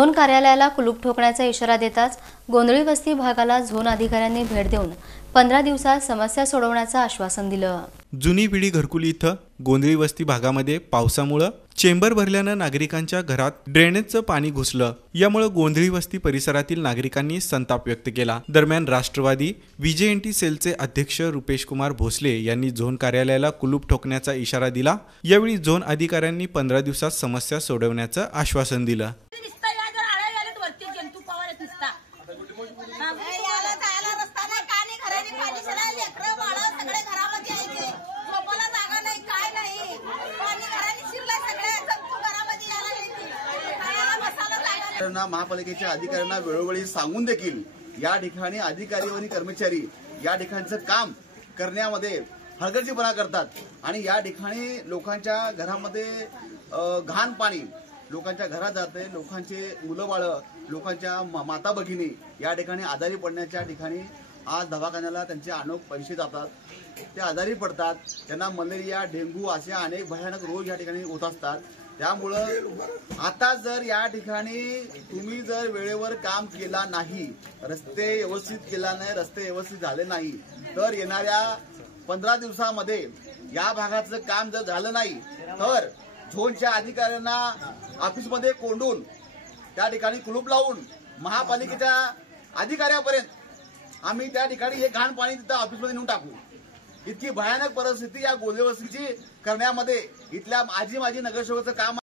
Zone कार्यालयाला कुलूप ठोकण्याचा इशारा देताच गोंधळी वस्ती भागाला झोन अधिकाऱ्यांनी भेट देऊन 15 दिवसात समस्या सोडवण्याचं आश्वासन दिलं। जुनी पिढी घरकुली इथं गोंधळी वस्ती भागामध्ये पावसामुळे चेंबर भरल्यानं नागरिकांच्या घरात ड्रेनेजचं पाणी घुसलं। यामुळे गोंधळी वस्ती परिसरातील नागरिकांनी संताप व्यक्त केला। दरम्यान राष्ट्रवादी VJNT सेलचे अध्यक्ष रुपेश कुमार भोसले यांनी झोन कार्यालयाला कुलूप ठोकण्याचा इशारा दिला। यावेळी झोन अधिकाऱ्यांनी 15 दिवसात समस्या सोडवण्याचं आश्वासन दिलं। महापालिकेच्या अधिकाऱ्यांना वेळोवेळी सांगून देखील या ठिकाणी अधिकारी आणि कर्मचारी या ठिकाणचं काम करण्यामध्ये हलगर्जीपणा करतात आणि या ठिकाणी लोकांच्या घरामध्ये घाण पाणी लोकांच्या घरात जाते। लोकांचे मुलं बाळं, लोकांच्या माता भगिनी या ठिकाणी आजारी पडण्याच्या ठिकाणी आज दवाखान्याला त्यांचे अनेक पैसे जातात, ते आजारी पडतात। त्यांना मलेरिया, डेंग्यू असे अनेक भयानक रोग या ठिकाणी होत असतात। त्यामुळं आता जर या ठिकाणी तुम्ही जर वेळेवर काम केला नाही, रस्ते व्यवस्थित केला नाही, रस्ते व्यवस्थित झाले नाही, तर येणाऱ्या 15 दिवसामध्ये या भागाचं काम जर झालं नाही तर झोनच्या अधिकाऱ्यांना ऑफिसमध्ये कोंडून त्या ठिकाणी कुलूप लावून महापालिकेच्या अधिकाऱ्यापर्यंत आम्ही त्या ठिकाणी हे घाण पाणी तिथं ऑफिसमध्ये नेऊन टाकू। इतकी भयानक परिस्थिती या गोंधळी वस्तीची करण्यामध्ये इथल्या माजी नगरसेवकाचं काम